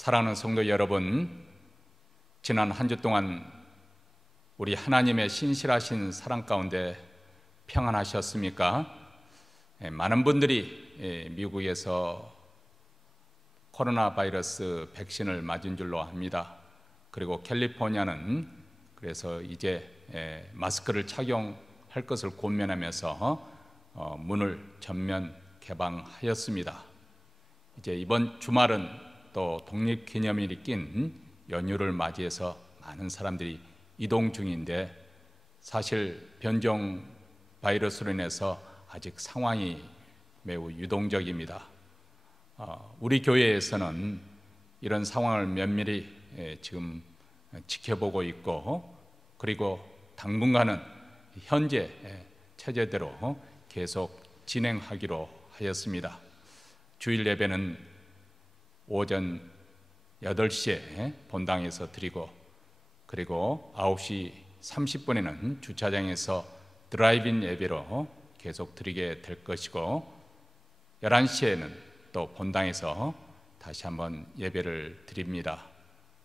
사랑하는 성도 여러분, 지난 한 주 동안 우리 하나님의 신실하신 사랑 가운데 평안하셨습니까? 많은 분들이 미국에서 코로나 바이러스 백신을 맞은 줄로 압니다. 그리고 캘리포니아는 그래서 이제 마스크를 착용할 것을 권면하면서 문을 전면 개방하였습니다. 이제 이번 주말은 또 독립기념일이 낀 연휴를 맞이해서 많은 사람들이 이동 중인데, 사실 변종 바이러스로 인해서 아직 상황이 매우 유동적입니다. 우리 교회에서는 이런 상황을 면밀히 지금 지켜보고 있고, 그리고 당분간은 현재 체제대로 계속 진행하기로 하였습니다. 주일 예배는 오전 8시에 본당에서 드리고, 그리고 9시 30분에는 주차장에서 드라이브인 예배로 계속 드리게 될 것이고, 11시에는 또 본당에서 다시 한번 예배를 드립니다.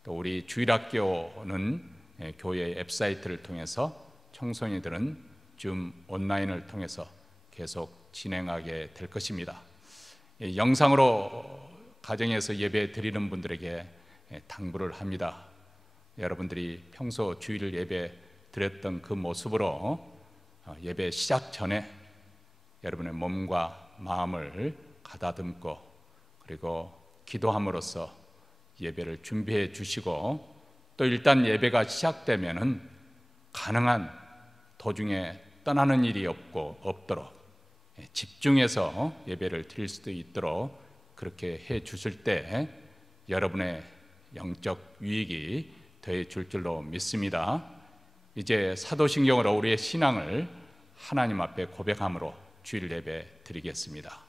또 우리 주일학교는 교회 웹사이트를 통해서, 청소년들은 줌 온라인을 통해서 계속 진행하게 될 것입니다. 영상으로 가정에서 예배 드리는 분들에게 당부를 합니다. 여러분들이 평소 주일 예배 드렸던 그 모습으로 예배 시작 전에 여러분의 몸과 마음을 가다듬고, 그리고 기도함으로써 예배를 준비해 주시고, 또 일단 예배가 시작되면은 가능한 도중에 떠나는 일이 없도록 집중해서 예배를 드릴 수도 있도록 그렇게 해 주실 때 여러분의 영적 유익이 더해 줄 줄로 믿습니다. 이제 사도신경으로 우리의 신앙을 하나님 앞에 고백함으로 주일 예배 드리겠습니다.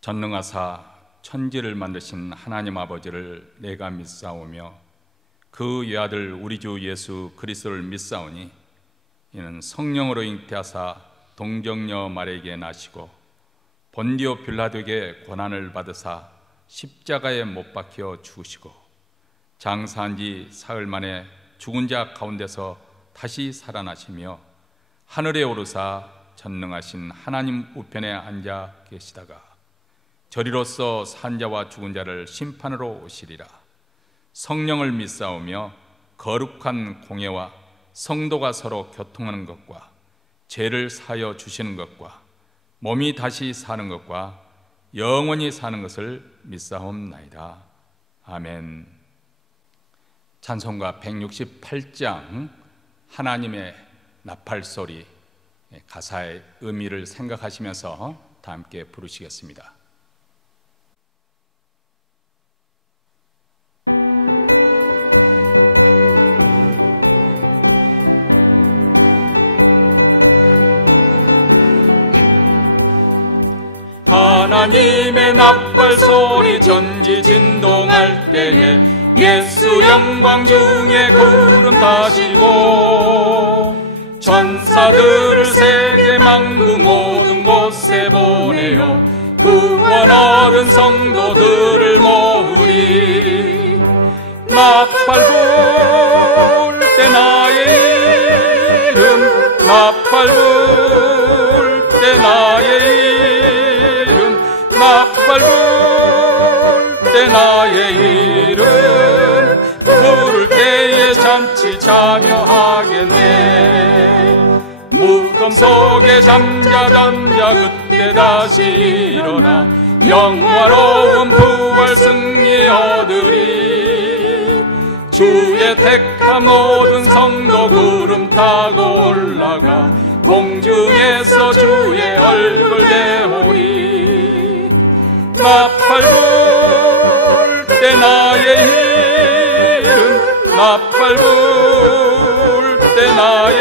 전능하사 천지를 만드신 하나님 아버지를 내가 믿사오며 그 외아들 우리 주 예수 그리스도를 믿사오니, 이는 성령으로 잉태하사 동정녀 마리아에게 나시고 본디오 빌라도에게 고난을 받으사 십자가에 못 박혀 죽으시고 장사한 지 사흘 만에 죽은 자 가운데서 다시 살아나시며 하늘에 오르사 전능하신 하나님 우편에 앉아 계시다가 저리로서 산 자와 죽은 자를 심판으로 오시리라. 성령을 믿사오며 거룩한 공예와 성도가 서로 교통하는 것과 죄를 사하여 주시는 것과 몸이 다시 사는 것과 영원히 사는 것을 믿사옵나이다. 아멘. 찬송가 168장 하나님의 나팔소리, 가사의 의미를 생각하시면서 다 함께 부르시겠습니다. 하나님의 나팔 소리 전지 진동할 때에 예수 영광 중에 구름 타시고 천사들을 세계 만국 모든 곳에 보내어 구원 얻은 성도들을 모으리. 나팔 불 때 나의 이름, 나팔 불 때 나의 이름, 나팔 불 때 나의 이름 부를 때에 잔치 참여하겠네. 무덤 속에 잠자 그때 다시 일어나 영화로운 부활 승리 얻으리. 주의 택한 모든 성도 구름 타고 올라가 공중에서 주의 얼굴 대오리. 나팔 불 때 나의 이름, 나팔 불 때 나의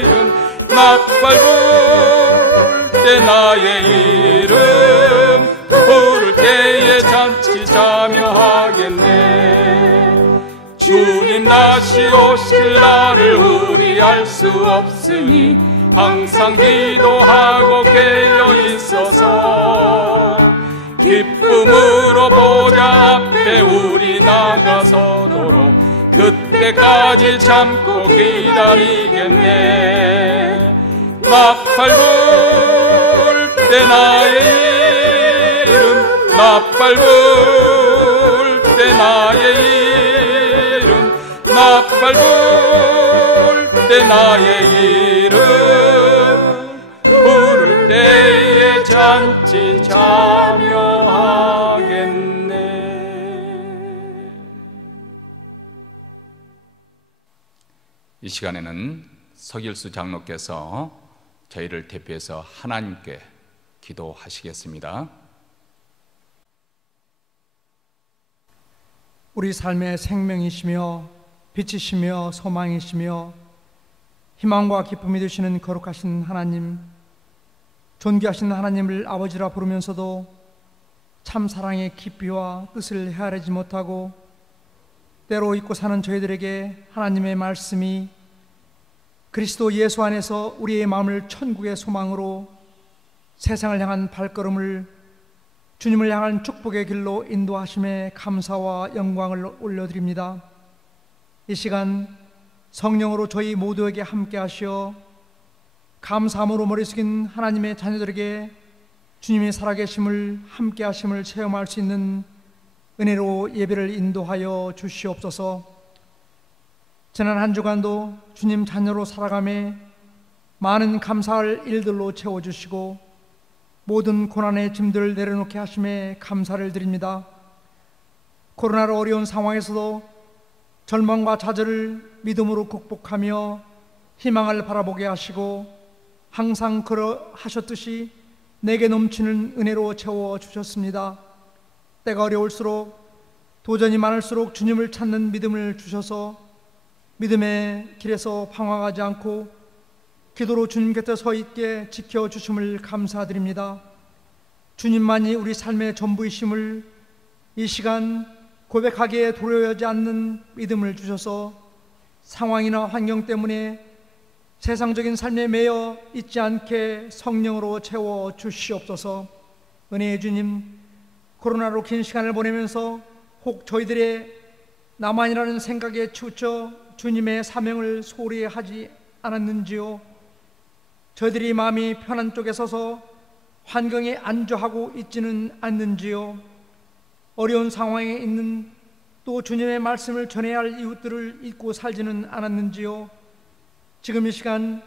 이름, 나팔 불 때 나의 이름 부를 때에 잔치 참여하겠네. 주님 다시 오실 날을 우리 알 수 없으니 항상 기도하고 깨어 있어서 다가서도록 그때까지 참고 기다리겠네. 나팔 불 때 나의 이름, 나팔 불 때 나의 이름, 나팔 불 때 나의 이름 부를 때에 잔치 참여하겠네. 이 시간에는 서길수 장로께서 저희를 대표해서 하나님께 기도하시겠습니다. 우리 삶의 생명이시며 빛이시며 소망이시며 희망과 기쁨이 되시는 거룩하신 하나님, 존귀하신 하나님을 아버지라 부르면서도 참 사랑의 깊이와 뜻을 헤아리지 못하고 때로 잊고 사는 저희들에게 하나님의 말씀이 그리스도 예수 안에서 우리의 마음을 천국의 소망으로 세상을 향한 발걸음을 주님을 향한 축복의 길로 인도하심에 감사와 영광을 올려드립니다. 이 시간 성령으로 저희 모두에게 함께 하시어 감사함으로 머리 숙인 하나님의 자녀들에게 주님의 살아계심을 함께 하심을 체험할 수 있는 은혜로 예배를 인도하여 주시옵소서. 지난 한 주간도 주님 자녀로 살아가며 많은 감사할 일들로 채워주시고 모든 고난의 짐들을 내려놓게 하심에 감사를 드립니다. 코로나로 어려운 상황에서도 절망과 좌절을 믿음으로 극복하며 희망을 바라보게 하시고 항상 그러하셨듯이 내게 넘치는 은혜로 채워주셨습니다. 때가 어려울수록 도전이 많을수록 주님을 찾는 믿음을 주셔서 믿음의 길에서 방황하지 않고 기도로 주님 곁에 서 있게 지켜주심을 감사드립니다. 주님만이 우리 삶의 전부이심을 이 시간 고백하기에 두려워하지 않는 믿음을 주셔서 상황이나 환경 때문에 세상적인 삶에 매여 있지 않게 성령으로 채워주시옵소서. 은혜의 주님, 코로나로 긴 시간을 보내면서 혹 저희들의 나만이라는 생각에 치우쳐 주님의 사명을 소홀히 하지 않았는지요. 저희들이 마음이 편한 쪽에 서서 환경에 안주하고 있지는 않는지요. 어려운 상황에 있는 또 주님의 말씀을 전해야 할 이웃들을 잊고 살지는 않았는지요. 지금 이 시간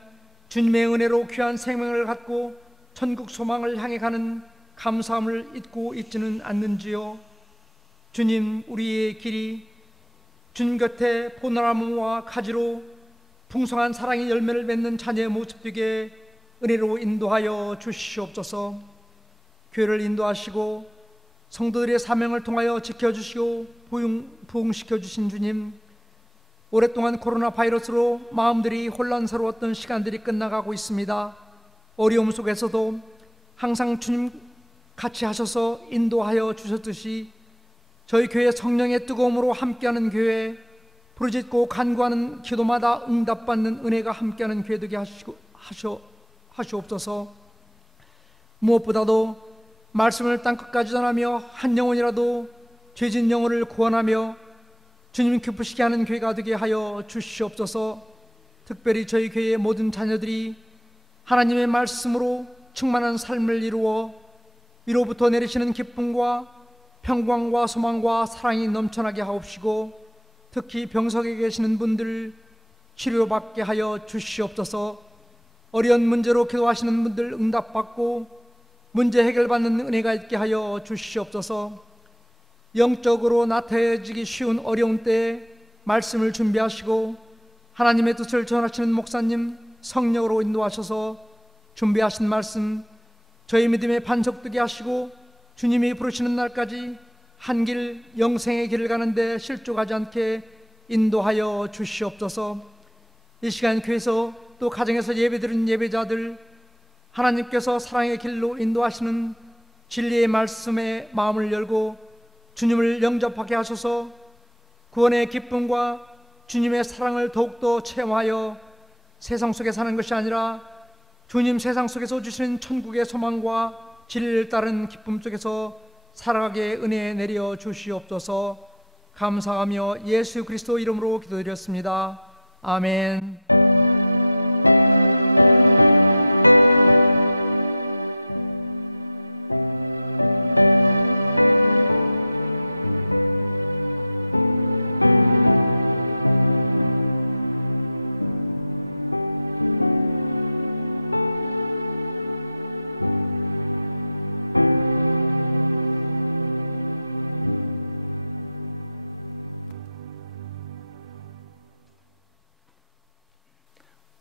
주님의 은혜로 귀한 생명을 갖고 천국 소망을 향해 가는 감사함을 잊고 있지는 않는지요. 주님, 우리의 길이 주님 곁에 포도나무와 가지로 풍성한 사랑의 열매를 맺는 자녀의 모습 되게 은혜로 인도하여 주시옵소서. 교회를 인도하시고 성도들의 사명을 통하여 지켜주시고 부흥시켜 주신 주님, 오랫동안 코로나 바이러스로 마음들이 혼란스러웠던 시간들이 끝나가고 있습니다. 어려움 속에서도 항상 주님 같이 하셔서 인도하여 주셨듯이 저희 교회 성령의 뜨거움으로 함께하는 교회, 부르짖고 간구하는 기도마다 응답받는 은혜가 함께하는 교회 되게 하시옵소서. 무엇보다도 말씀을 땅끝까지 전하며 한 영혼이라도 죄진 영혼을 구원하며 주님 기쁘시게 하는 교회가 되게 하여 주시옵소서. 특별히 저희 교회의 모든 자녀들이 하나님의 말씀으로 충만한 삶을 이루어 위로부터 내리시는 기쁨과 평강과 소망과 사랑이 넘쳐나게 하옵시고 특히 병석에 계시는 분들 치료받게 하여 주시옵소서. 어려운 문제로 기도하시는 분들 응답받고 문제 해결받는 은혜가 있게 하여 주시옵소서. 영적으로 나태해지기 쉬운 어려운 때에 말씀을 준비하시고 하나님의 뜻을 전하시는 목사님 성령으로 인도하셔서 준비하신 말씀 저희 믿음의 반석되게 하시고 주님이 부르시는 날까지 한 길 영생의 길을 가는데 실족하지 않게 인도하여 주시옵소서. 이 시간 교회에서 또 가정에서 예배드린 예배자들 하나님께서 사랑의 길로 인도하시는 진리의 말씀에 마음을 열고 주님을 영접하게 하셔서 구원의 기쁨과 주님의 사랑을 더욱더 체험하여 세상 속에 사는 것이 아니라 주님 세상 속에서 주시는 천국의 소망과 진리를 따른 기쁨 속에서 살아가게 은혜 내려 주시옵소서. 감사하며 예수 그리스도 이름으로 기도드렸습니다. 아멘.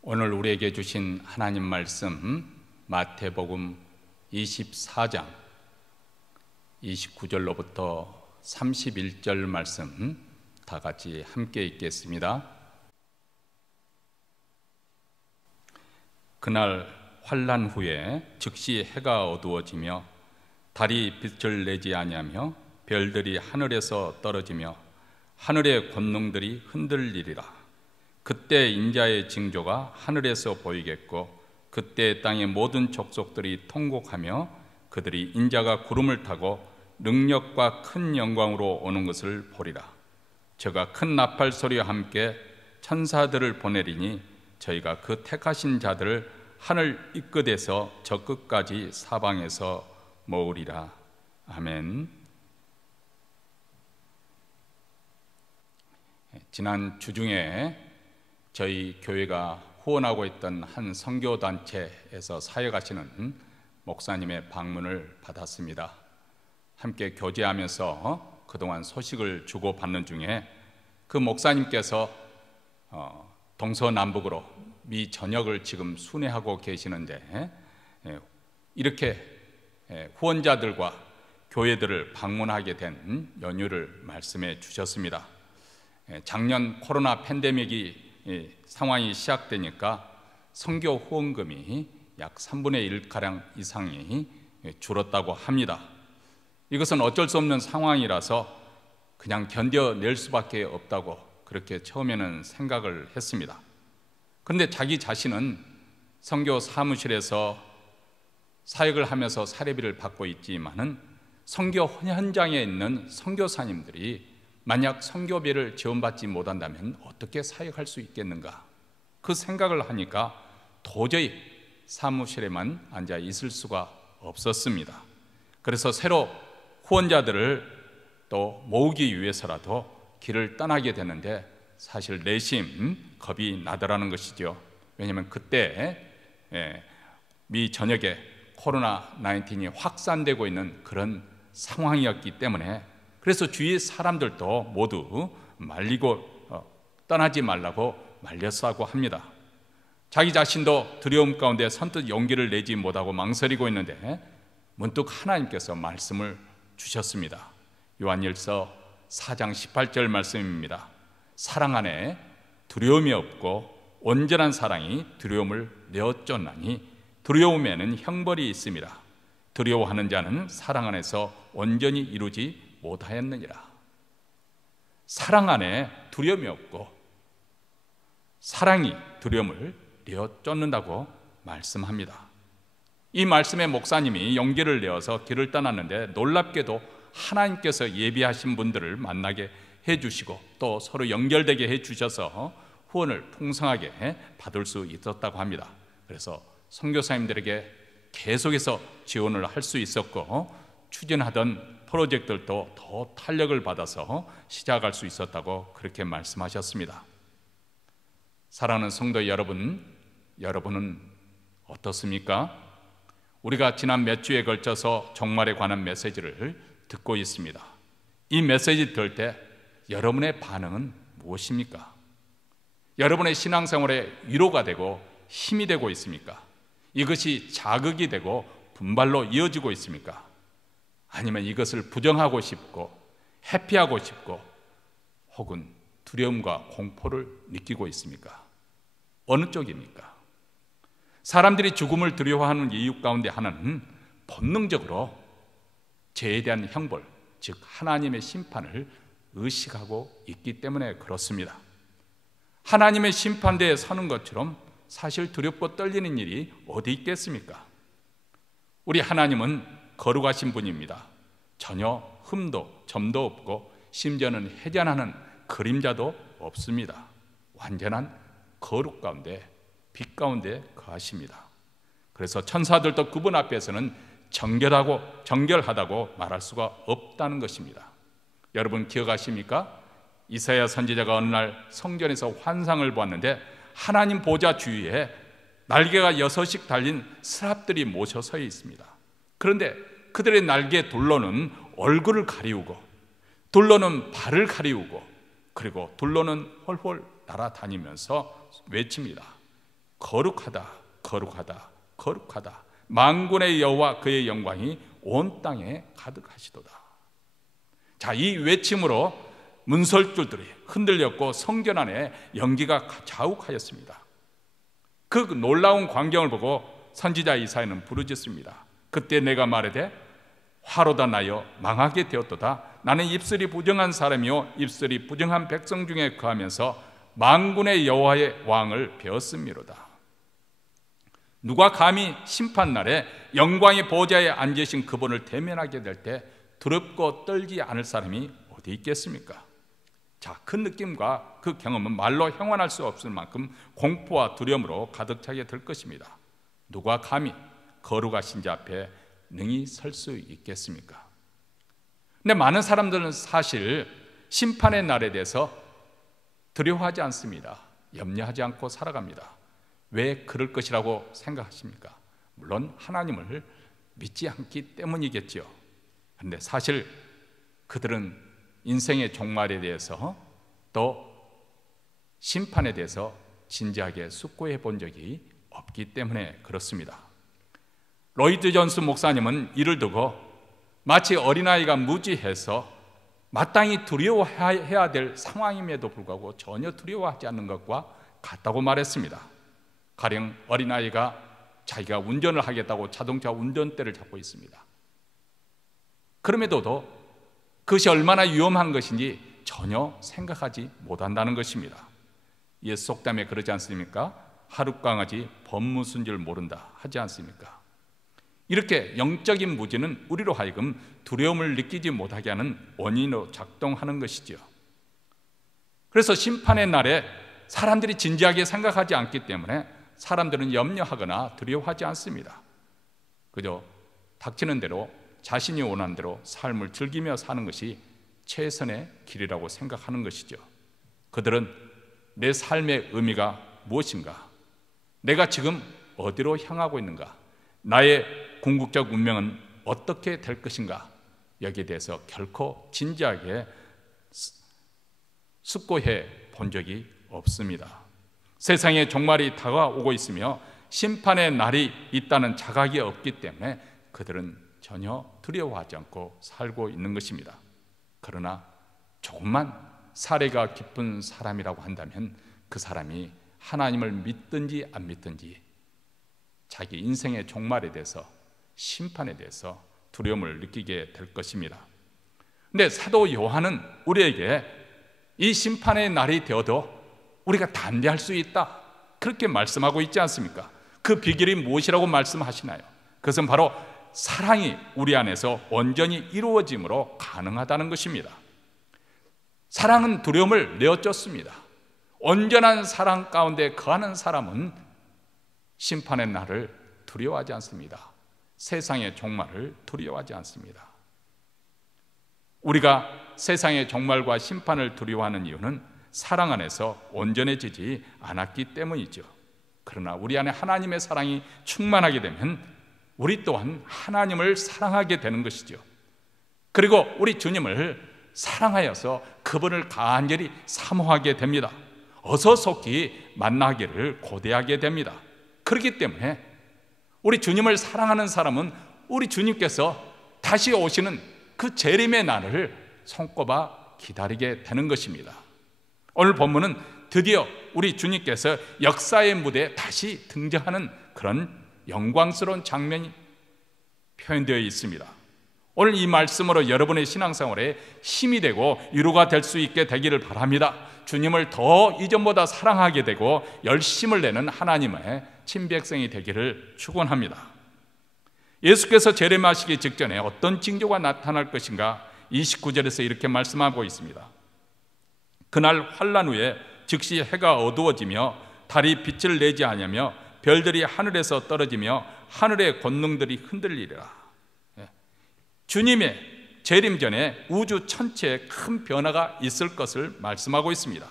오늘 우리에게 주신 하나님 말씀 마태복음 24장 29절로부터 31절 말씀 다 같이 함께 읽겠습니다. 그날 환난 후에 즉시 해가 어두워지며 달이 빛을 내지 아니하며 별들이 하늘에서 떨어지며 하늘의 권능들이 흔들리리라. 그때 인자의 징조가 하늘에서 보이겠고 그때 땅의 모든 족속들이 통곡하며 그들이 인자가 구름을 타고 능력과 큰 영광으로 오는 것을 보리라. 저가 큰 나팔 소리와 함께 천사들을 보내리니 저희가 그 택하신 자들을 하늘 이 끝에서 저 끝까지 사방에서 모으리라. 아멘. 지난 주중에 저희 교회가 후원하고 있던 한 선교단체에서 사역하시는 목사님의 방문을 받았습니다. 함께 교제하면서 그동안 소식을 주고받는 중에 그 목사님께서 동서남북으로 미 전역을 지금 순회하고 계시는데 이렇게 후원자들과 교회들을 방문하게 된 연유를 말씀해 주셨습니다. 작년 코로나 팬데믹이 상황이 시작되니까 선교 후원금이 약 3분의 1가량 이상이 줄었다고 합니다. 이것은 어쩔 수 없는 상황이라서 그냥 견뎌낼 수밖에 없다고 그렇게 처음에는 생각을 했습니다. 그런데 자기 자신은 선교 사무실에서 사역을 하면서 사례비를 받고 있지만은 선교 현장에 있는 선교사님들이 만약 선교비를 지원받지 못한다면 어떻게 사역할 수 있겠는가? 그 생각을 하니까 도저히 사무실에만 앉아 있을 수가 없었습니다. 그래서 새로 후원자들을 또 모으기 위해서라도 길을 떠나게 되는데 사실 내심 겁이 나더라는 것이죠. 왜냐하면 그때 미 전역에 코로나19이 확산되고 있는 그런 상황이었기 때문에 그래서 주위 사람들도 모두 말리고 떠나지 말라고 말렸다고 합니다. 자기 자신도 두려움 가운데 선뜻 용기를 내지 못하고 망설이고 있는데 문득 하나님께서 말씀을 주셨습니다. 요한일서 4장 18절 말씀입니다. 사랑 안에 두려움이 없고 온전한 사랑이 두려움을 내어쫓나니 두려움에는 형벌이 있습니다. 두려워하는 자는 사랑 안에서 온전히 이루지 못하였느니라. 사랑 안에 두려움이 없고 사랑이 두려움을 내어쫓는다고 말씀합니다. 이 말씀에 목사님이 용기를 내어서 길을 떠났는데 놀랍게도 하나님께서 예비하신 분들을 만나게 해주시고 또 서로 연결되게 해주셔서 후원을 풍성하게 받을 수 있었다고 합니다. 그래서 선교사님들에게 계속해서 지원을 할 수 있었고 추진하던 프로젝트들도 더 탄력을 받아서 시작할 수 있었다고 그렇게 말씀하셨습니다. 사랑하는 성도 여러분, 여러분은 어떻습니까? 우리가 지난 몇 주에 걸쳐서 종말에 관한 메시지를 듣고 있습니다. 이 메시지 들을 때 여러분의 반응은 무엇입니까? 여러분의 신앙생활에 위로가 되고 힘이 되고 있습니까? 이것이 자극이 되고 분발로 이어지고 있습니까? 아니면 이것을 부정하고 싶고 회피하고 싶고 혹은 두려움과 공포를 느끼고 있습니까? 어느 쪽입니까? 사람들이 죽음을 두려워하는 이유 가운데 하나는 본능적으로 죄에 대한 형벌, 즉 하나님의 심판을 의식하고 있기 때문에 그렇습니다. 하나님의 심판대에 서는 것처럼 사실 두렵고 떨리는 일이 어디 있겠습니까? 우리 하나님은 거룩하신 분입니다. 전혀 흠도 점도 없고 심지어는 해전하는 그림자도 없습니다. 완전한 거룩 가운데 빛 가운데 거하십니다. 그래서 천사들도 그분 앞에서는 정결하다고 말할 수가 없다는 것입니다. 여러분 기억하십니까? 이사야 선지자가 어느 날 성전에서 환상을 보았는데 하나님 보좌 주위에 날개가 6씩 달린 스랍들이 모셔 서 있습니다. 그런데 그들의 날개 둘로는 얼굴을 가리우고 둘로는 발을 가리우고 그리고 둘로는 홀홀 날아다니면서 외칩니다. 거룩하다, 거룩하다, 거룩하다. 만군의 여호와 그의 영광이 온 땅에 가득하시도다. 자, 이 외침으로 문설주들이 흔들렸고 성전 안에 연기가 자욱하였습니다. 그 놀라운 광경을 보고 선지자 이사야는 부르짖습니다. 그때 내가 말하되 화로다 나여 망하게 되었도다. 나는 입술이 부정한 사람이요 입술이 부정한 백성 중에 거하면서 만군의 여호와의 왕을 배웠음이로다. 누가 감히 심판날에 영광의 보좌에 앉으신 그분을 대면하게 될 때 두렵고 떨지 않을 사람이 어디 있겠습니까? 자, 그 느낌과 그 경험은 말로 형언할 수 없을 만큼 공포와 두려움으로 가득 차게 될 것입니다. 누가 감히 거룩하신 자 앞에 능히 설 수 있겠습니까? 근데 많은 사람들은 사실 심판의 날에 대해서 두려워하지 않습니다. 염려하지 않고 살아갑니다. 왜 그럴 것이라고 생각하십니까? 물론 하나님을 믿지 않기 때문이겠죠. 그런데 사실 그들은 인생의 종말에 대해서 또 심판에 대해서 진지하게 숙고해 본 적이 없기 때문에 그렇습니다. 로이드 존스 목사님은 이를 두고 마치 어린아이가 무지해서 마땅히 두려워해야 될 상황임에도 불구하고 전혀 두려워하지 않는 것과 같다고 말했습니다. 가령 어린아이가 자기가 운전을 하겠다고 자동차 운전대를 잡고 있습니다. 그럼에도 그것이 얼마나 위험한 것인지 전혀 생각하지 못한다는 것입니다. 예수 속담에 그러지 않습니까? 하룻강아지 법무순 줄 모른다 하지 않습니까? 이렇게 영적인 무지는 우리로 하여금 두려움을 느끼지 못하게 하는 원인으로 작동하는 것이죠. 그래서 심판의 날에 사람들이 진지하게 생각하지 않기 때문에 사람들은 염려하거나 두려워하지 않습니다. 그저 닥치는 대로 자신이 원하는 대로 삶을 즐기며 사는 것이 최선의 길이라고 생각하는 것이죠. 그들은 내 삶의 의미가 무엇인가? 내가 지금 어디로 향하고 있는가? 나의 궁극적 운명은 어떻게 될 것인가? 여기에 대해서 결코 진지하게 숙고해 본 적이 없습니다. 세상에 종말이 다가오고 있으며 심판의 날이 있다는 자각이 없기 때문에 그들은 전혀 두려워하지 않고 살고 있는 것입니다. 그러나 조금만 사례가 깊은 사람이라고 한다면 그 사람이 하나님을 믿든지 안 믿든지 자기 인생의 종말에 대해서 심판에 대해서 두려움을 느끼게 될 것입니다. 그런데 사도 요한은 우리에게 이 심판의 날이 되어도 우리가 담대할 수 있다 그렇게 말씀하고 있지 않습니까? 그 비결이 무엇이라고 말씀하시나요? 그것은 바로 사랑이 우리 안에서 온전히 이루어짐으로 가능하다는 것입니다. 사랑은 두려움을 내어쫓습니다. 온전한 사랑 가운데 거하는 사람은 심판의 날을 두려워하지 않습니다. 세상의 종말을 두려워하지 않습니다. 우리가 세상의 종말과 심판을 두려워하는 이유는 사랑 안에서 온전해지지 않았기 때문이죠. 그러나 우리 안에 하나님의 사랑이 충만하게 되면 우리 또한 하나님을 사랑하게 되는 것이죠. 그리고 우리 주님을 사랑하여서 그분을 간절히 사모하게 됩니다. 어서 속히 만나기를 고대하게 됩니다. 그렇기 때문에 우리 주님을 사랑하는 사람은 우리 주님께서 다시 오시는 그 재림의 날을 손꼽아 기다리게 되는 것입니다. 오늘 본문은 드디어 우리 주님께서 역사의 무대에 다시 등장하는 그런 영광스러운 장면이 표현되어 있습니다. 오늘 이 말씀으로 여러분의 신앙생활에 힘이 되고 위로가 될 수 있게 되기를 바랍니다. 주님을 더 이전보다 사랑하게 되고 열심을 내는 하나님의 친백성이 되기를 축원합니다. 예수께서 재림하시기 직전에 어떤 징조가 나타날 것인가 29절에서 이렇게 말씀하고 있습니다. 그날 환란 후에 즉시 해가 어두워지며 달이 빛을 내지 아니하며 별들이 하늘에서 떨어지며 하늘의 권능들이 흔들리리라. 주님의 재림 전에 우주 전체에 큰 변화가 있을 것을 말씀하고 있습니다.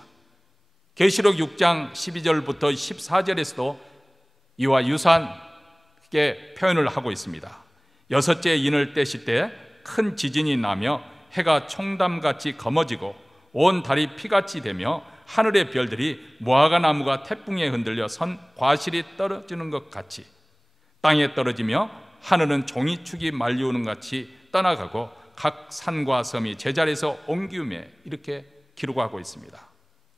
계시록 6장 12절부터 14절에서도 이와 유사하게 표현을 하고 있습니다. 여섯째 인을 떼실 때 큰 지진이 나며 해가 총담같이 검어지고 온 달이 피같이 되며 하늘의 별들이 무화과 나무가 태풍에 흔들려 선 과실이 떨어지는 것 같이 땅에 떨어지며 하늘은 종이축이 말리우는 같이 떠나가고 각 산과 섬이 제자리에서 옮기우며 이렇게 기록하고 있습니다.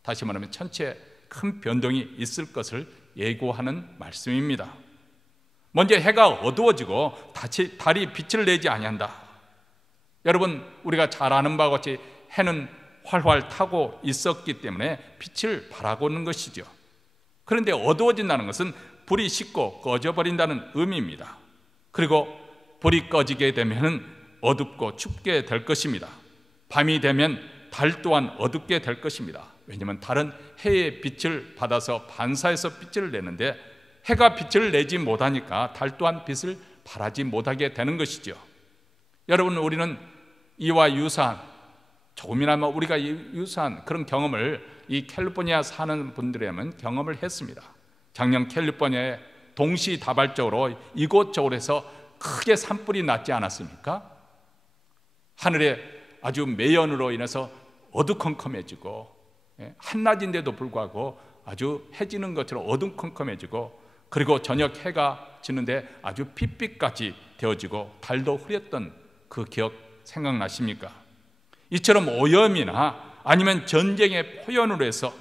다시 말하면 전체 큰 변동이 있을 것을 예고하는 말씀입니다. 먼저 해가 어두워지고 다시 달이 빛을 내지 아니한다. 여러분, 우리가 잘 아는 바와 같이 해는 활활 타고 있었기 때문에 빛을 발하고 있는 것이죠. 그런데 어두워진다는 것은 불이 식고 꺼져버린다는 의미입니다. 그리고 불이 꺼지게 되면 어둡고 춥게 될 것입니다. 밤이 되면 달 또한 어둡게 될 것입니다. 왜냐하면 달은 해의 빛을 받아서 반사해서 빛을 내는데 해가 빛을 내지 못하니까 달 또한 빛을 발하지 못하게 되는 것이죠. 여러분, 우리는 이와 유사한, 조금이나마 우리가 유사한 그런 경험을 이 캘리포니아 사는 분들이라면 경험을 했습니다. 작년 캘리포니아에 동시다발적으로 이곳저곳 해서 크게 산불이 났지 않았습니까? 하늘에 아주 매연으로 인해서 어두컴컴해지고, 한낮인데도 불구하고 아주 해지는 것처럼 어두컴컴해지고, 그리고 저녁 해가 지는데 아주 핏빛같이 되어지고 달도 흐렸던 그 기억 생각나십니까? 이처럼 오염이나 아니면 전쟁의 포연으로 해서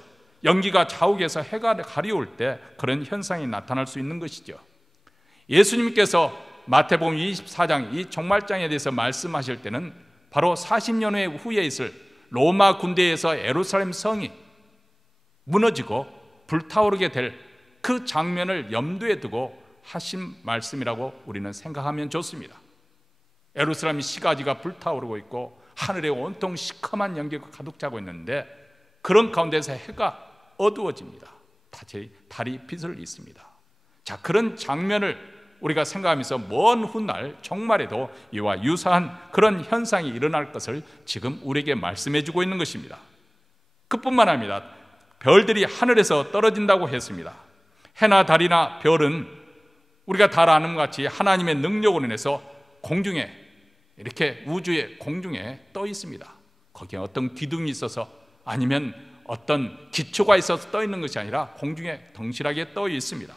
연기가 자욱해서 해가 가려울 때 그런 현상이 나타날 수 있는 것이죠. 예수님께서 마태복음 24장 이 종말장에 대해서 말씀하실 때는 바로 40년 후에 있을 로마 군대에서 예루살렘 성이 무너지고 불타오르게 될 그 장면을 염두에 두고 하신 말씀이라고 우리는 생각하면 좋습니다. 예루살렘이 시가지가 불타오르고 있고 하늘에 온통 시커먼 연기가 가득 차고 있는데 그런 가운데서 해가 어두워집니다. 달이 빛을 잇습니다. 자, 그런 장면을 우리가 생각하면서 먼 훗날 종말에도 이와 유사한 그런 현상이 일어날 것을 지금 우리에게 말씀해 주고 있는 것입니다. 그뿐만 아니라 별들이 하늘에서 떨어진다고 했습니다. 해나 달이나 별은 우리가 다 아는 것 같이 하나님의 능력으로 인해서 공중에, 이렇게 우주의 공중에 떠 있습니다. 거기에 어떤 기둥이 있어서 아니면 어떤 기초가 있어서 떠 있는 것이 아니라 공중에 덩실하게 떠 있습니다.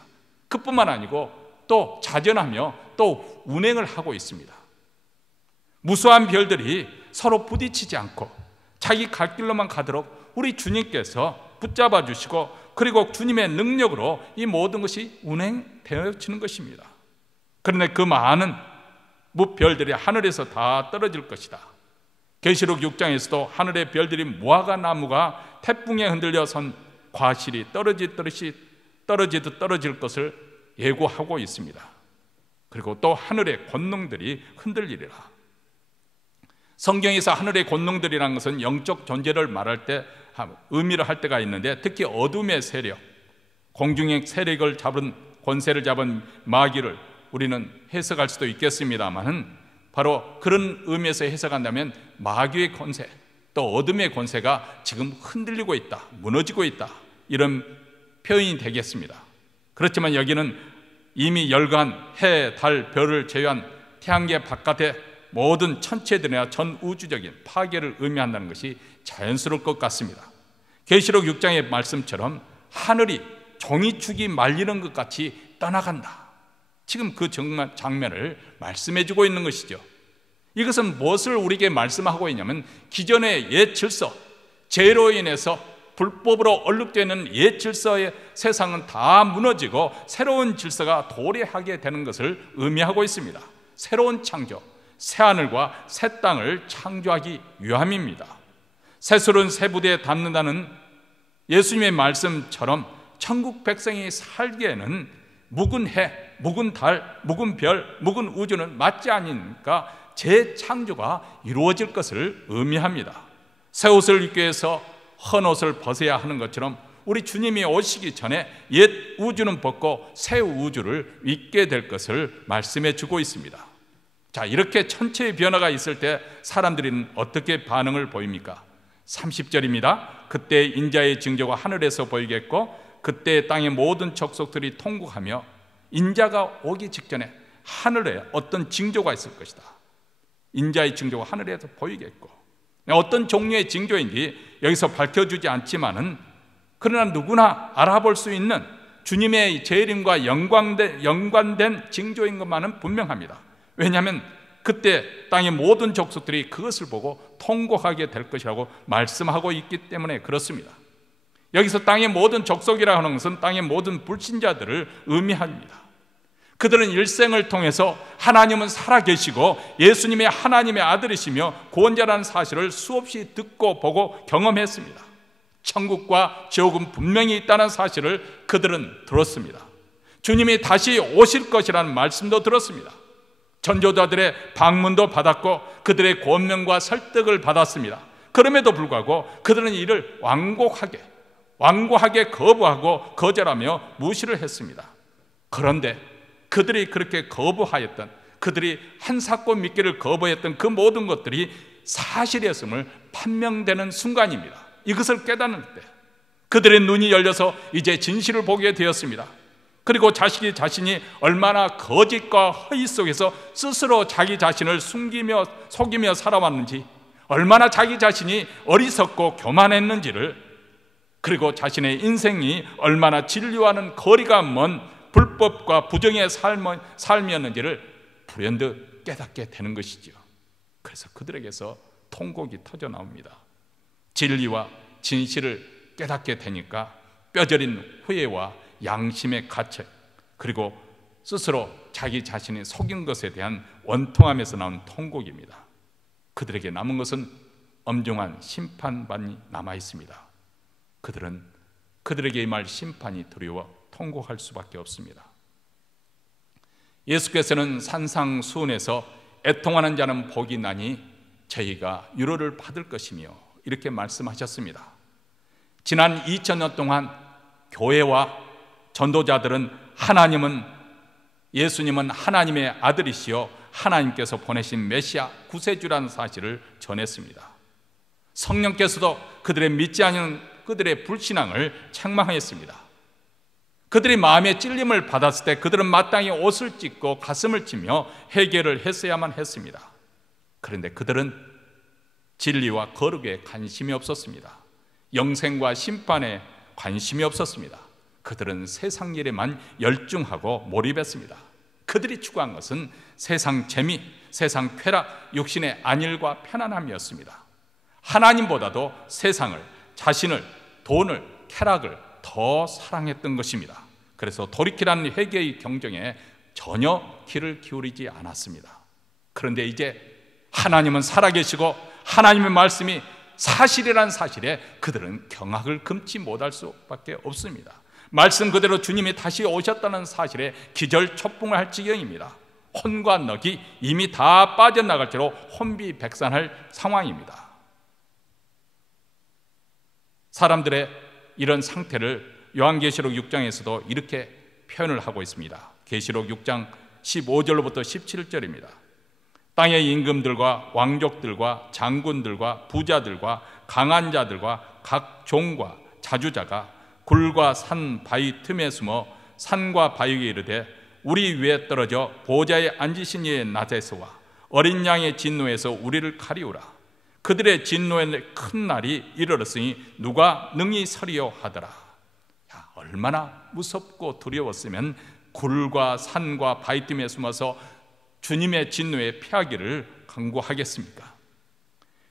그뿐만 아니고 또 자전하며 또 운행을 하고 있습니다. 무수한 별들이 서로 부딪히지 않고 자기 갈 길로만 가도록 우리 주님께서 붙잡아 주시고, 그리고 주님의 능력으로 이 모든 것이 운행되어지는 것입니다. 그런데 그 많은 무별들이 하늘에서 다 떨어질 것이다. 계시록 6장에서도 하늘의 별들이 무화과 나무가 태풍에 흔들려 선 과실이 떨어지듯 떨어질 것을 예고하고 있습니다. 그리고 또 하늘의 권능들이 흔들리리라. 성경에서 하늘의 권능들이라는 것은 영적 존재를 말할 때 의미를 할 때가 있는데, 특히 어둠의 세력, 공중의 세력을 잡은, 권세를 잡은 마귀를 우리는 해석할 수도 있겠습니다만, 바로 그런 의미에서 해석한다면 마귀의 권세, 또 어둠의 권세가 지금 흔들리고 있다, 무너지고 있다, 이런 표현이 되겠습니다. 그렇지만 여기는 이미 열간 해, 달, 별을 제외한 태양계 바깥의 모든 천체들이나 전 우주적인 파괴를 의미한다는 것이 자연스러울 것 같습니다. 계시록 6장의 말씀처럼 하늘이 종이축이 말리는 것 같이 떠나간다. 지금 그 장면을 말씀해 주고 있는 것이죠. 이것은 무엇을 우리에게 말씀하고 있냐면, 기존의 옛 질서, 죄로 인해서 불법으로 얼룩되는 옛 질서의 세상은 다 무너지고 새로운 질서가 도래하게 되는 것을 의미하고 있습니다. 새로운 창조, 새하늘과 새 땅을 창조하기 위함입니다. 새술은 새 부대에 닿는다는 예수님의 말씀처럼 천국 백성이 살기에는 묵은 해, 묵은 달, 묵은 별, 묵은 우주는 맞지 않으니까 재창조가 이루어질 것을 의미합니다. 새 옷을 입기 위해서 헌 옷을 벗어야 하는 것처럼 우리 주님이 오시기 전에 옛 우주는 벗고 새 우주를 입게 될 것을 말씀해 주고 있습니다. 자, 이렇게 천체의 변화가 있을 때 사람들은 어떻게 반응을 보입니까? 30절입니다. 그때 인자의 징조가 하늘에서 보이겠고 그때 땅의 모든 족속들이 통곡하며 인자가 오기 직전에 하늘에 어떤 징조가 있을 것이다. 인자의 징조가 하늘에서 보이겠고, 어떤 종류의 징조인지 여기서 밝혀주지 않지만은 그러나 누구나 알아볼 수 있는 주님의 재림과 연관된 징조인 것만은 분명합니다. 왜냐하면 그때 땅의 모든 족속들이 그것을 보고 통곡하게 될 것이라고 말씀하고 있기 때문에 그렇습니다. 여기서 땅의 모든 족속이라 하는 것은 땅의 모든 불신자들을 의미합니다. 그들은 일생을 통해서 하나님은 살아계시고 예수님의 하나님의 아들이시며 구원자라는 사실을 수없이 듣고 보고 경험했습니다. 천국과 지옥은 분명히 있다는 사실을 그들은 들었습니다. 주님이 다시 오실 것이라는 말씀도 들었습니다. 전도자들의 방문도 받았고 그들의 권면과 설득을 받았습니다. 그럼에도 불구하고 그들은 이를 완고하게 거부하고 거절하며 무시를 했습니다. 그런데 그들이 그렇게 거부하였던, 그들이 한사코 믿기를 거부했던 그 모든 것들이 사실이었음을 판명되는 순간입니다. 이것을 깨닫는 때 그들의 눈이 열려서 이제 진실을 보게 되었습니다. 그리고 자신이 얼마나 거짓과 허위 속에서 스스로 자기 자신을 속이며 살아왔는지, 얼마나 자기 자신이 어리석고 교만했는지를, 그리고 자신의 인생이 얼마나 진리와는 거리가 먼 불법과 부정의 삶이었는지를 불현듯 깨닫게 되는 것이죠. 그래서 그들에게서 통곡이 터져 나옵니다. 진리와 진실을 깨닫게 되니까 뼈저린 후회와 양심의 가책, 그리고 스스로 자기 자신이 속인 것에 대한 원통함에서 나온 통곡입니다. 그들에게 남은 것은 엄중한 심판만이 남아 있습니다. 그들은 그들에게 임할 심판이 두려워 통곡할 수밖에 없습니다. 예수께서는 산상수훈에서 애통하는 자는 복이 나니 저희가 위로를 받을 것이며 이렇게 말씀하셨습니다. 지난 2000년 동안 교회와 전도자들은 예수님은 하나님의 아들이시여 하나님께서 보내신 메시아 구세주라는 사실을 전했습니다. 성령께서도 그들의 믿지 않는 그들의 불신앙을 책망했습니다. 그들이 마음의 찔림을 받았을 때 그들은 마땅히 옷을 찢고 가슴을 치며 해결을 했어야만 했습니다. 그런데 그들은 진리와 거룩에 관심이 없었습니다. 영생과 심판에 관심이 없었습니다. 그들은 세상 일에만 열중하고 몰입했습니다. 그들이 추구한 것은 세상 재미, 세상 쾌락, 육신의 안일과 편안함이었습니다. 하나님보다도 세상을, 자신을, 돈을, 쾌락을 더 사랑했던 것입니다. 그래서 돌이키라는 회개의 경쟁에 전혀 귀를 기울이지 않았습니다. 그런데 이제 하나님은 살아계시고 하나님의 말씀이 사실이라는 사실에 그들은 경악을 금치 못할 수밖에 없습니다. 말씀 그대로 주님이 다시 오셨다는 사실에 기절초풍을 할 지경입니다. 혼과 넉이 이미 다 빠져나갈 채로 혼비백산할 상황입니다. 사람들의 이런 상태를 요한계시록 6장에서도 이렇게 표현을 하고 있습니다. 계시록 6장 15절로부터 17절입니다. 땅의 임금들과 왕족들과 장군들과 부자들과 강한 자들과 각 종과 자주자가 굴과 산 바위 틈에 숨어 산과 바위에 이르되 우리 위에 떨어져 보좌에 앉으신 이의 낫에서와 어린 양의 진노에서 우리를 가리우라. 그들의 진노의 큰 날이 이르렀으니 누가 능히 서리요 하더라. 야, 얼마나 무섭고 두려웠으면 굴과 산과 바위 틈에 숨어서 주님의 진노에 피하기를 강구하겠습니까?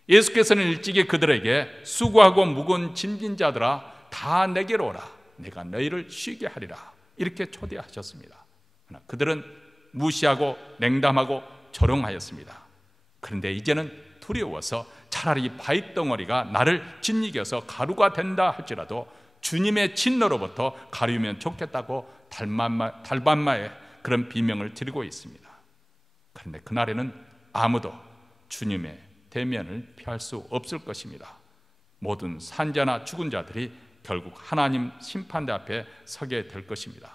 예수께서는 일찍이 그들에게 수고하고 무거운 짐진 자들아 다 내게로 오라. 내가 너희를 쉬게 하리라. 이렇게 초대하셨습니다. 그러나 그들은 무시하고 냉담하고 조롱하였습니다. 그런데 이제는 두려워서 차라리 바위덩어리가 나를 짓이겨서 가루가 된다 할지라도 주님의 진노로부터 가리우면 좋겠다고 달밤마의 그런 비명을 드리고 있습니다. 그런데 그날에는 아무도 주님의 대면을 피할 수 없을 것입니다. 모든 산자나 죽은 자들이 결국 하나님 심판대 앞에 서게 될 것입니다.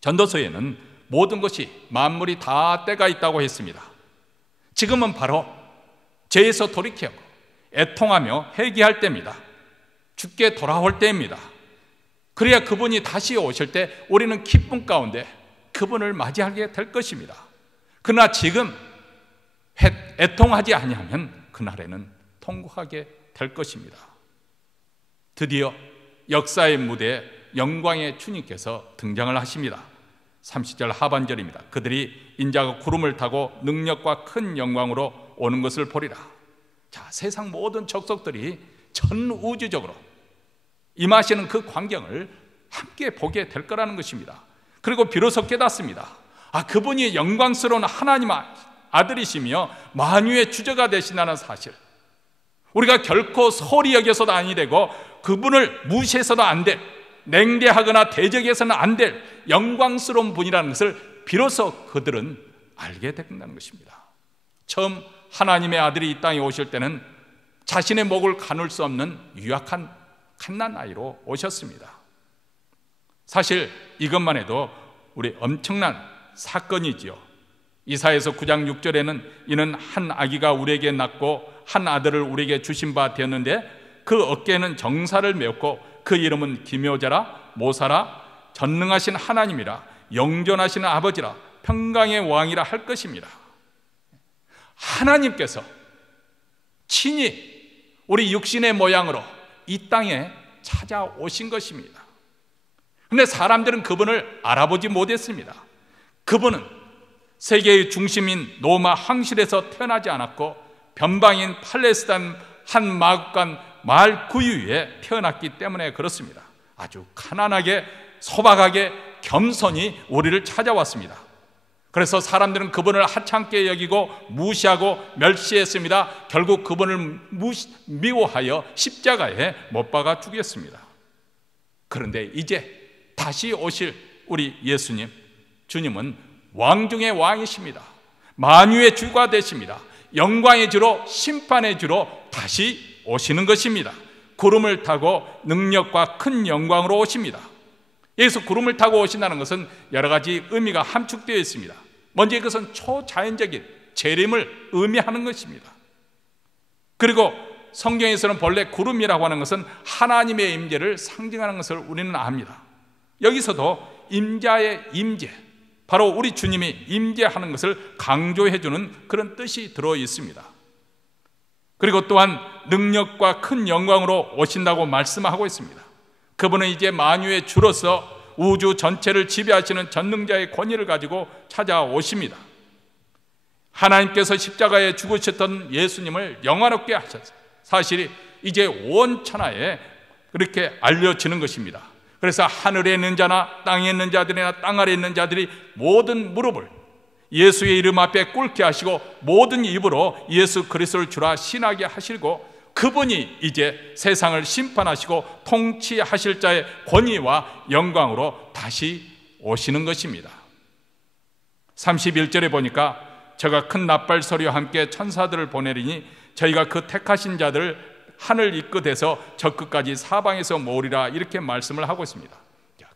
전도서에는 모든 것이 만물이 다 때가 있다고 했습니다. 지금은 바로 죄에서 돌이키고 애통하며 회개할 때입니다. 주께 돌아올 때입니다. 그래야 그분이 다시 오실 때 우리는 기쁨 가운데 그분을 맞이하게 될 것입니다. 그러나 지금 애통하지 아니하면 그날에는 통곡하게 될 것입니다. 드디어 역사의 무대에 영광의 주님께서 등장을 하십니다. 30절 하반절입니다. 그들이 인자가 구름을 타고 능력과 큰 영광으로 오는 것을 보리라. 자, 세상 모든 족속들이 전 우주적으로 임하시는 그 광경을 함께 보게 될 거라는 것입니다. 그리고 비로소 깨닫습니다. 그분이 영광스러운 하나님 아들이시며 만유의 주저가 되신다는 사실, 우리가 결코 소홀히 여겨서도 아니 되고 그분을 무시해서도 안 될, 냉대하거나 대적해서는 안 될 영광스러운 분이라는 것을 비로소 그들은 알게 된다는 것입니다. 처음 하나님의 아들이 이 땅에 오실 때는 자신의 목을 가눌 수 없는 유약한 갓난아이로 오셨습니다. 사실 이것만 해도 우리 엄청난 사건이지요. 이사야서 9장 6절에는 이는 한 아기가 우리에게 낳고 한 아들을 우리에게 주신 바 되었는데 그 어깨에는 정사를 메었고 그 이름은 기묘자라 모사라 전능하신 하나님이라 영존하시는 아버지라 평강의 왕이라 할 것입니다. 하나님께서 친히 우리 육신의 모양으로 이 땅에 찾아오신 것입니다. 그런데 사람들은 그분을 알아보지 못했습니다. 그분은 세계의 중심인 로마 황실에서 태어나지 않았고 변방인 팔레스타인 한 마구간 마을 구유에 태어났기 때문에 그렇습니다. 아주 가난하게 소박하게 겸손히 우리를 찾아왔습니다. 그래서 사람들은 그분을 하찮게 여기고 무시하고 멸시했습니다. 결국 그분을 미워하여 십자가에 못 박아 죽였습니다. 그런데 이제 다시 오실 우리 예수님, 주님은 왕 중의 왕이십니다. 만유의 주가 되십니다. 영광의 주로 심판의 주로 다시 오시는 것입니다. 구름을 타고 능력과 큰 영광으로 오십니다. 여기서 구름을 타고 오신다는 것은 여러 가지 의미가 함축되어 있습니다. 먼저 이것은 초자연적인 재림을 의미하는 것입니다. 그리고 성경에서는 본래 구름이라고 하는 것은 하나님의 임재를 상징하는 것을 우리는 압니다. 여기서도 임자의 임재, 바로 우리 주님이 임재하는 것을 강조해주는 그런 뜻이 들어 있습니다. 그리고 또한 능력과 큰 영광으로 오신다고 말씀하고 있습니다. 그분은 이제 만유의 주로서 우주 전체를 지배하시는 전능자의 권위를 가지고 찾아오십니다. 하나님께서 십자가에 죽으셨던 예수님을 영화롭게 하셨어요. 사실이 이제 온 천하에 그렇게 알려지는 것입니다. 그래서 하늘에 있는 자나 땅에 있는 자들이나 땅 아래에 있는 자들이 모든 무릎을 예수의 이름 앞에 꿇게 하시고 모든 입으로 예수 그리스도를 주라 신하게 하시고 그분이 이제 세상을 심판하시고 통치하실 자의 권위와 영광으로 다시 오시는 것입니다. 31절에 보니까 저가 큰 나팔 소리와 함께 천사들을 보내리니 저희가 그 택하신 자들을 하늘 이끝에서 저 끝까지 사방에서 모으리라 이렇게 말씀을 하고 있습니다.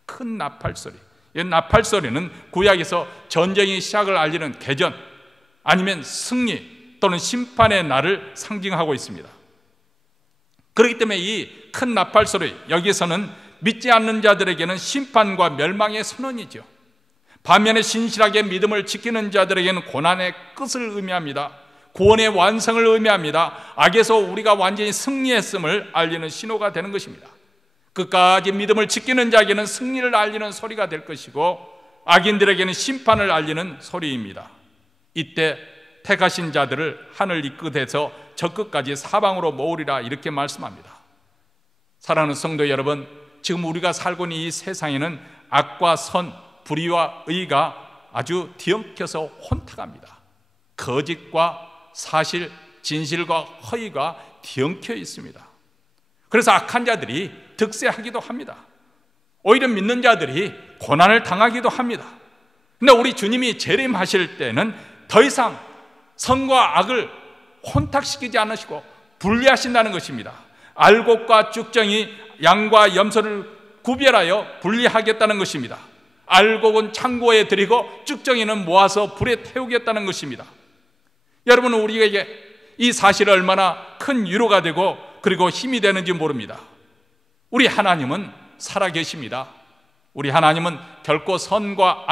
큰 나팔 소리, 이 나팔 소리는 구약에서 전쟁의 시작을 알리는 개전 아니면 승리 또는 심판의 날을 상징하고 있습니다. 그렇기 때문에 이 큰 나팔 소리, 여기서는 믿지 않는 자들에게는 심판과 멸망의 선언이죠. 반면에 신실하게 믿음을 지키는 자들에게는 고난의 끝을 의미합니다. 구원의 완성을 의미합니다. 악에서 우리가 완전히 승리했음을 알리는 신호가 되는 것입니다. 끝까지 믿음을 지키는 자에게는 승리를 알리는 소리가 될 것이고 악인들에게는 심판을 알리는 소리입니다. 이때 택하신 자들을 하늘 이 끝에서 저 끝까지 사방으로 모으리라 이렇게 말씀합니다. 사랑하는 성도 여러분, 지금 우리가 살고 있는 이 세상에는 악과 선, 불의와 의가 아주 뒤엉켜서 혼탁합니다. 거짓과 사실, 진실과 허위가 뒤엉켜 있습니다. 그래서 악한 자들이 득세하기도 합니다. 오히려 믿는 자들이 고난을 당하기도 합니다. 근데 우리 주님이 재림하실 때는 더 이상 선과 악을 혼탁시키지 않으시고 분리하신다는 것입니다. 알곡과 쭉정이 양과 염소를 구별하여 분리하겠다는 것입니다. 알곡은 창고에 들이고 쭉정이는 모아서 불에 태우겠다는 것입니다. 여러분은 우리에게 이 사실이 얼마나 큰 위로가 되고 그리고 힘이 되는지 모릅니다. 우리 하나님은 살아계십니다. 우리 하나님은 결코 선과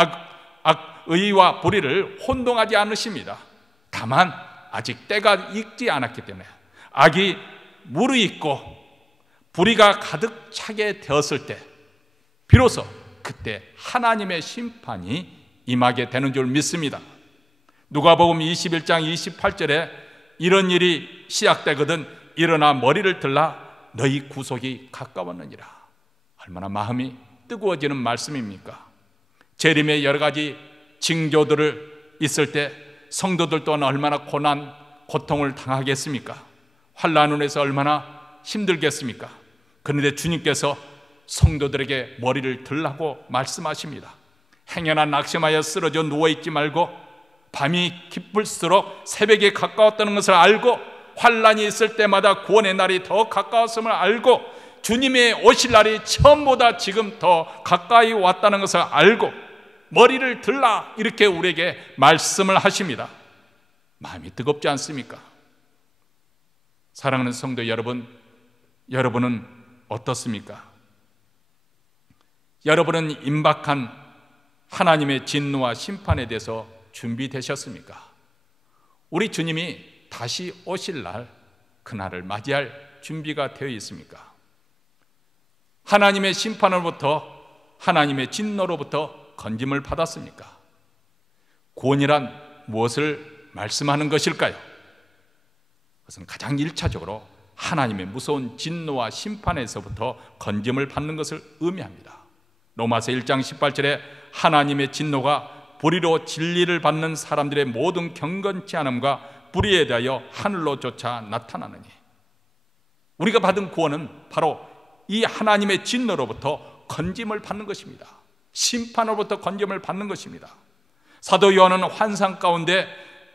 의와 불의를 혼동하지 않으십니다. 다만 아직 때가 익지 않았기 때문에 악이 무르익고 불의가 가득 차게 되었을 때 비로소 그때 하나님의 심판이 임하게 되는 줄 믿습니다. 누가복음 21장 28절에 이런 일이 시작되거든 일어나 머리를 들라 너희 구속이 가까웠느니라. 얼마나 마음이 뜨거워지는 말씀입니까? 재림의 여러 가지 징조들을 있을 때 성도들 또한 얼마나 고난, 고통을 당하겠습니까? 환난으로 얼마나 힘들겠습니까? 그런데 주님께서 성도들에게 머리를 들라고 말씀하십니다. 행여나 낙심하여 쓰러져 누워있지 말고 밤이 깊을수록 새벽에 가까웠다는 것을 알고 환난이 있을 때마다 구원의 날이 더 가까웠음을 알고 주님의 오실 날이 처음보다 지금 더 가까이 왔다는 것을 알고 머리를 들라 이렇게 우리에게 말씀을 하십니다. 마음이 뜨겁지 않습니까? 사랑하는 성도 여러분, 여러분은 어떻습니까? 여러분은 임박한 하나님의 진노와 심판에 대해서 준비되셨습니까? 우리 주님이 다시 오실 날 그날을 맞이할 준비가 되어 있습니까? 하나님의 심판으로부터 하나님의 진노로부터 건짐을 받았습니까? 구원이란 무엇을 말씀하는 것일까요? 그것은 가장 1차적으로 하나님의 무서운 진노와 심판에서부터 건짐을 받는 것을 의미합니다. 로마서 1장 18절에 하나님의 진노가 불의로 진리를 받는 사람들의 모든 경건치 않음과 불의에 대하여 하늘로조차 나타나느니, 우리가 받은 구원은 바로 이 하나님의 진노로부터 건짐을 받는 것입니다. 심판으로부터 건짐을 받는 것입니다. 사도 요한은 환상 가운데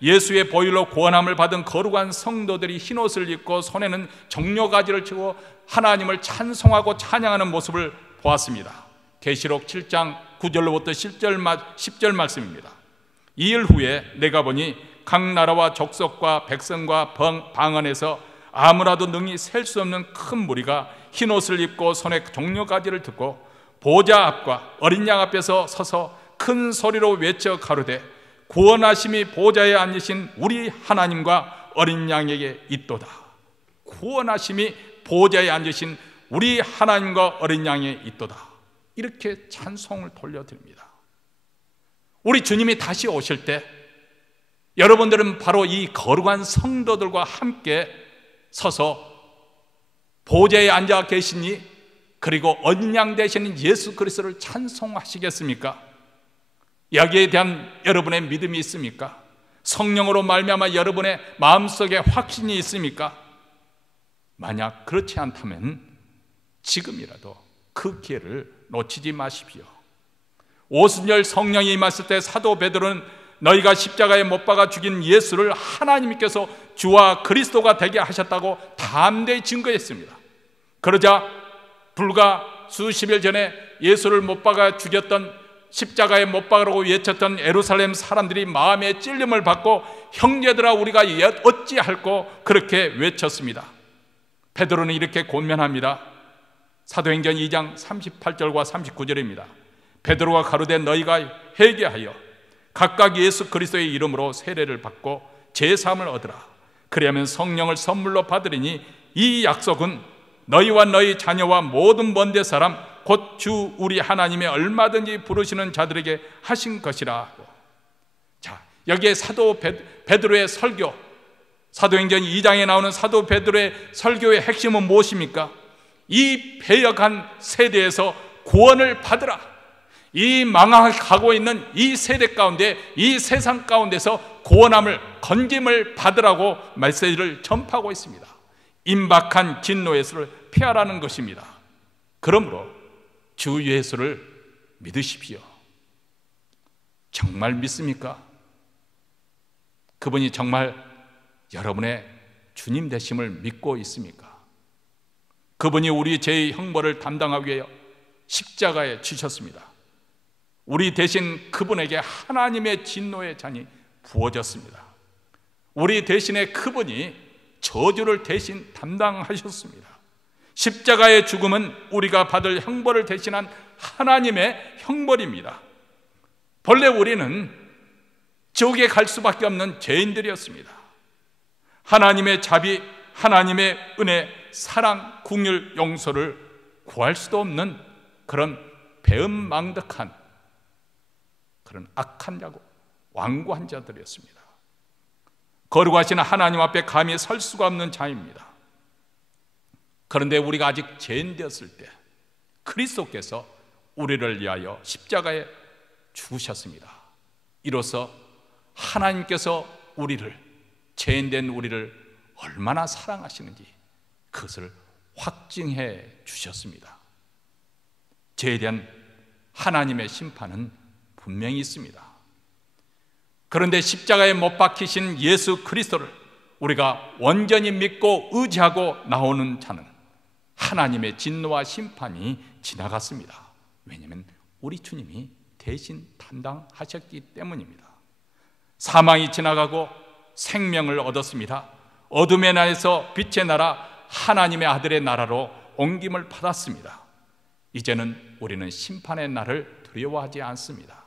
예수의 보혈로 구원함을 받은 거룩한 성도들이 흰옷을 입고 손에는 정료가지를 쥐고 하나님을 찬송하고 찬양하는 모습을 보았습니다. 계시록 7장 9절로부터 10절 말씀입니다. 이일 후에 내가 보니 각 나라와 족속과 백성과 방언에서 아무라도 능히 셀 수 없는 큰 무리가 흰옷을 입고 손에 정료가지를 듣고 보좌 앞과 어린 양 앞에서 서서 큰 소리로 외쳐 가로되 구원하심이 보좌에 앉으신 우리 하나님과 어린 양에게 있도다. 구원하심이 보좌에 앉으신 우리 하나님과 어린 양에 있도다. 이렇게 찬송을 돌려드립니다. 우리 주님이 다시 오실 때 여러분들은 바로 이 거룩한 성도들과 함께 서서 보좌에 앉아 계시니 그리고 어린 양 되시는 예수 그리스도를 찬송하시겠습니까? 여기에 대한 여러분의 믿음이 있습니까? 성령으로 말미암아 여러분의 마음속에 확신이 있습니까? 만약 그렇지 않다면 지금이라도 그 기회를 놓치지 마십시오. 오순절 성령이 임했을 때 사도 베드로는 너희가 십자가에 못 박아 죽인 예수를 하나님께서 주와 그리스도가 되게 하셨다고 담대히 증거했습니다. 그러자 불과 수십일 전에 예수를 못 박아 죽였던, 십자가에 못 박으라고 외쳤던 예루살렘 사람들이 마음의 찔림을 받고 형제들아 우리가 어찌할꼬 그렇게 외쳤습니다. 베드로는 이렇게 권면합니다. 사도행전 2장 38절과 39절입니다. 베드로가 가로되 너희가 회개하여 각각 예수 그리스도의 이름으로 세례를 받고 제사함을 얻으라. 그리하면 성령을 선물로 받으리니 이 약속은 너희와 너희 자녀와 모든 먼데 사람 곧 주 우리 하나님의 얼마든지 부르시는 자들에게 하신 것이라. 자, 여기에 사도 베드로의 설교, 사도행전 2장에 나오는 사도 베드로의 설교의 핵심은 무엇입니까? 이 패역한 세대에서 구원을 받으라. 이 망하고 있는 이 세대 가운데, 이 세상 가운데서 구원함을, 건짐을 받으라고 메시지를 전파하고 있습니다. 임박한 진노에서를 피하라는 것입니다. 그러므로 주 예수를 믿으십시오. 정말 믿습니까? 그분이 정말 여러분의 주님 되심을 믿고 있습니까? 그분이 우리 죄의 형벌을 담당하기 위해 십자가에 지셨습니다. 우리 대신 그분에게 하나님의 진노의 잔이 부어졌습니다. 우리 대신에 그분이 저주를 대신 담당하셨습니다. 십자가의 죽음은 우리가 받을 형벌을 대신한 하나님의 형벌입니다. 본래 우리는 지옥에 갈 수밖에 없는 죄인들이었습니다. 하나님의 자비, 하나님의 은혜, 사랑, 긍휼, 용서를 구할 수도 없는 그런 배은망덕한 그런 악한 자고 완고한 자들이었습니다. 거룩하신 하나님 앞에 감히 설 수가 없는 자입니다. 그런데 우리가 아직 죄인 되었을 때 그리스도께서 우리를 위하여 십자가에 죽으셨습니다. 이로써 하나님께서 우리를, 죄인된 우리를 얼마나 사랑하시는지 그것을 확증해 주셨습니다. 죄에 대한 하나님의 심판은 분명히 있습니다. 그런데 십자가에 못 박히신 예수 그리스도를 우리가 온전히 믿고 의지하고 나오는 자는 하나님의 진노와 심판이 지나갔습니다. 왜냐하면 우리 주님이 대신 담당하셨기 때문입니다. 사망이 지나가고 생명을 얻었습니다. 어둠의 나라에서 빛의 나라, 하나님의 아들의 나라로 옮김을 받았습니다. 이제는 우리는 심판의 날을 두려워하지 않습니다.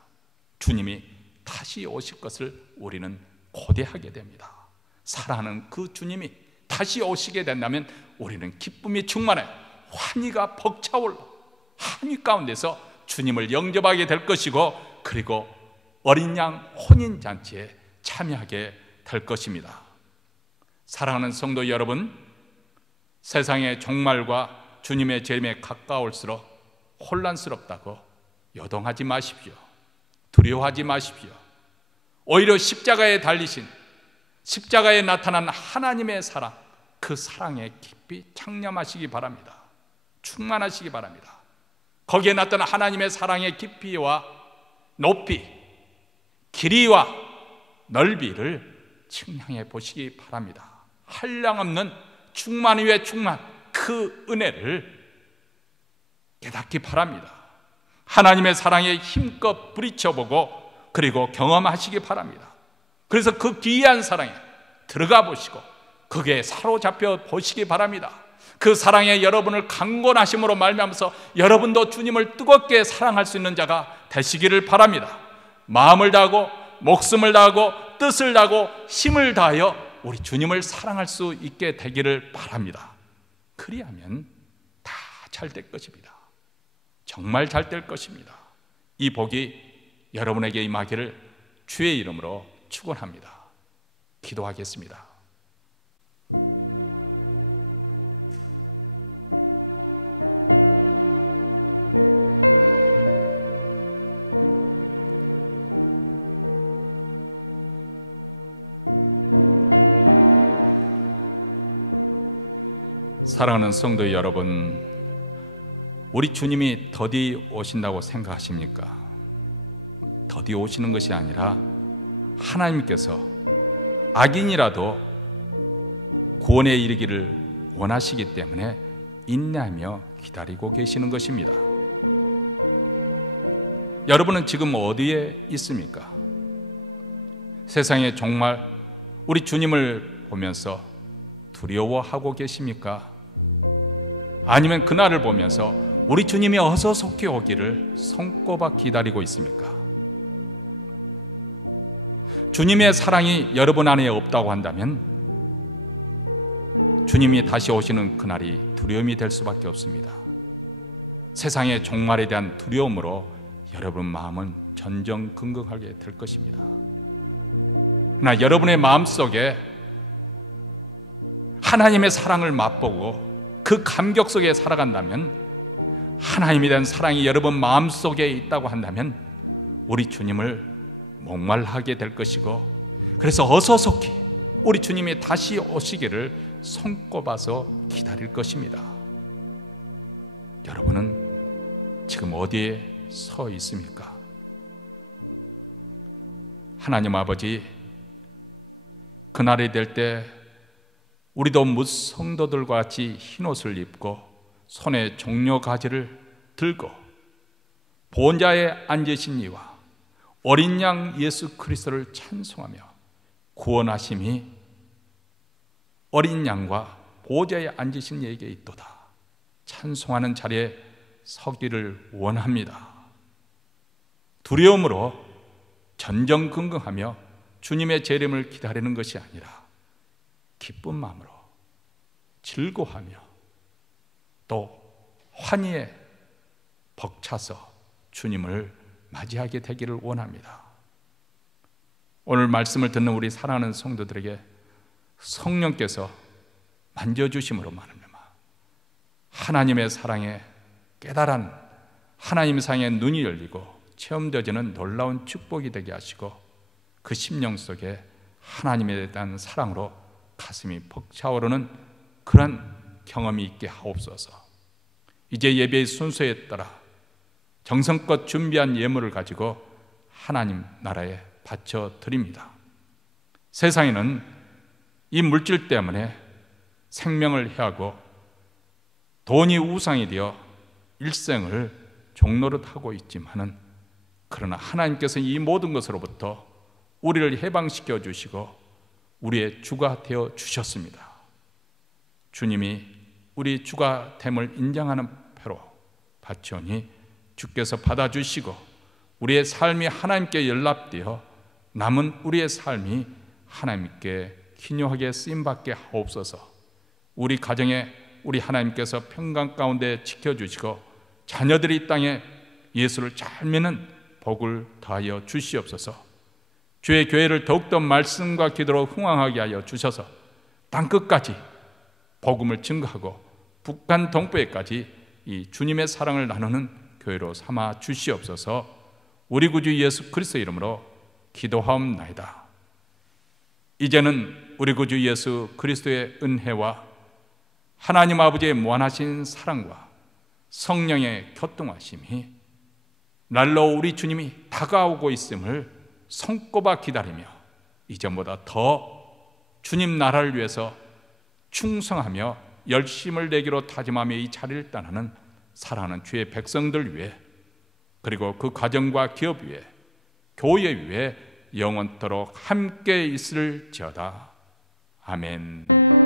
주님이 다시 오실 것을 우리는 고대하게 됩니다. 사랑하는 그 주님이 다시 오시게 된다면 우리는 기쁨이 충만해 환희가 벅차올라 환희 가운데서 주님을 영접하게 될 것이고, 그리고 어린 양 혼인잔치에 참여하게 될 것입니다. 사랑하는 성도 여러분, 세상의 종말과 주님의 재림에 가까울수록 혼란스럽다고 요동하지 마십시오. 두려워하지 마십시오. 오히려 십자가에 달리신, 십자가에 나타난 하나님의 사랑, 그 사랑에 깊이 창념하시기 바랍니다. 충만하시기 바랍니다. 거기에 나타난 하나님의 사랑의 깊이와 높이, 길이와 넓이를 측량해 보시기 바랍니다. 한량없는 충만 위에 충만, 그 은혜를 깨닫기 바랍니다. 하나님의 사랑에 힘껏 부딪혀보고 그리고 경험하시기 바랍니다. 그래서 그 귀한 사랑에 들어가 보시고 거기에 사로잡혀 보시기 바랍니다. 그 사랑에 여러분을 강권하심으로 말미암아서 여러분도 주님을 뜨겁게 사랑할 수 있는 자가 되시기를 바랍니다. 마음을 다하고 목숨을 다하고 뜻을 다하고 힘을 다하여 우리 주님을 사랑할 수 있게 되기를 바랍니다. 그리하면 다 잘 될 것입니다. 정말 잘 될 것입니다. 이 복이 여러분에게 임하기를 주의 이름으로 축원합니다. 기도하겠습니다. 사랑하는 성도 여러분, 우리 주님이 더디 오신다고 생각하십니까? 더디 오시는 것이 아니라 하나님께서 악인이라도 구원에 이르기를 원하시기 때문에 인내하며 기다리고 계시는 것입니다. 여러분은 지금 어디에 있습니까? 세상에 정말 우리 주님을 보면서 두려워하고 계십니까? 아니면 그날을 보면서 우리 주님이 어서 속히 오기를 손꼽아 기다리고 있습니까? 주님의 사랑이 여러분 안에 없다고 한다면 주님이 다시 오시는 그날이 두려움이 될 수밖에 없습니다. 세상의 종말에 대한 두려움으로 여러분 마음은 전전긍긍하게 될 것입니다. 그러나 여러분의 마음속에 하나님의 사랑을 맛보고 그 감격 속에 살아간다면, 하나님에 대한 사랑이 여러분 마음속에 있다고 한다면 우리 주님을 목말하게 될 것이고, 그래서 어서 속히 우리 주님이 다시 오시기를 손꼽아서 기다릴 것입니다. 여러분은 지금 어디에 서 있습니까? 하나님 아버지, 그날이 될 때 우리도 뭇 성도들과 같이 흰옷을 입고 손에 종려 가지를 들고 보좌에 앉으신 이와 어린 양 예수 그리스도를 찬송하며 구원하심이 어린 양과 보좌에 앉으신 이에게 있도다 찬송하는 자리에 서기를 원합니다. 두려움으로 전전긍긍하며 주님의 재림을 기다리는 것이 아니라 기쁜 마음으로 즐거워하며 또 환희에 벅차서 주님을 맞이하게 되기를 원합니다. 오늘 말씀을 듣는 우리 사랑하는 성도들에게 성령께서 만져주심으로 말합니다. 하나님의 사랑에 깨달은 하나님의 사랑의 눈이 열리고 체험되어지는 놀라운 축복이 되게 하시고 그 심령 속에 하나님에 대한 사랑으로 가슴이 벅차오르는 그런 경험이 있게 하옵소서. 이제 예배의 순서에 따라 정성껏 준비한 예물을 가지고 하나님 나라에 바쳐 드립니다. 세상에는 이 물질 때문에 생명을 해하고 돈이 우상이 되어 일생을 종노릇하고 있지만은 그러나 하나님께서 이 모든 것으로부터 우리를 해방시켜 주시고 우리의 주가 되어 주셨습니다. 주님이 우리 주가 됨을 인정하는 패로 바치오니 주께서 받아주시고 우리의 삶이 하나님께 연락되어 남은 우리의 삶이 하나님께 기묘하게 쓰임받게 하옵소서. 우리 가정에 우리 하나님께서 평강 가운데 지켜주시고 자녀들이 이 땅에 예수를 잘 믿는 복을 더하여 주시옵소서. 주의 교회를 더욱더 말씀과 기도로 흥왕하게 하여 주셔서 땅끝까지 복음을 증거하고 북한 동부에까지 이 주님의 사랑을 나누는 교회로 삼아 주시옵소서. 우리 구주 예수 그리스도 이름으로 기도하옵나이다. 이제는 우리 구주 예수 그리스도의 은혜와 하나님 아버지의 무한하신 사랑과 성령의 교통하심이 날로 우리 주님이 다가오고 있음을 손꼽아 기다리며 이전보다 더 주님 나라를 위해서 충성하며 열심을 내기로 다짐하며 이 자리를 떠나는 사랑하는 주의 백성들 위해 그리고 그 가정과 기업 위에 교회 위에 영원토록 함께 있을지어다. 아멘.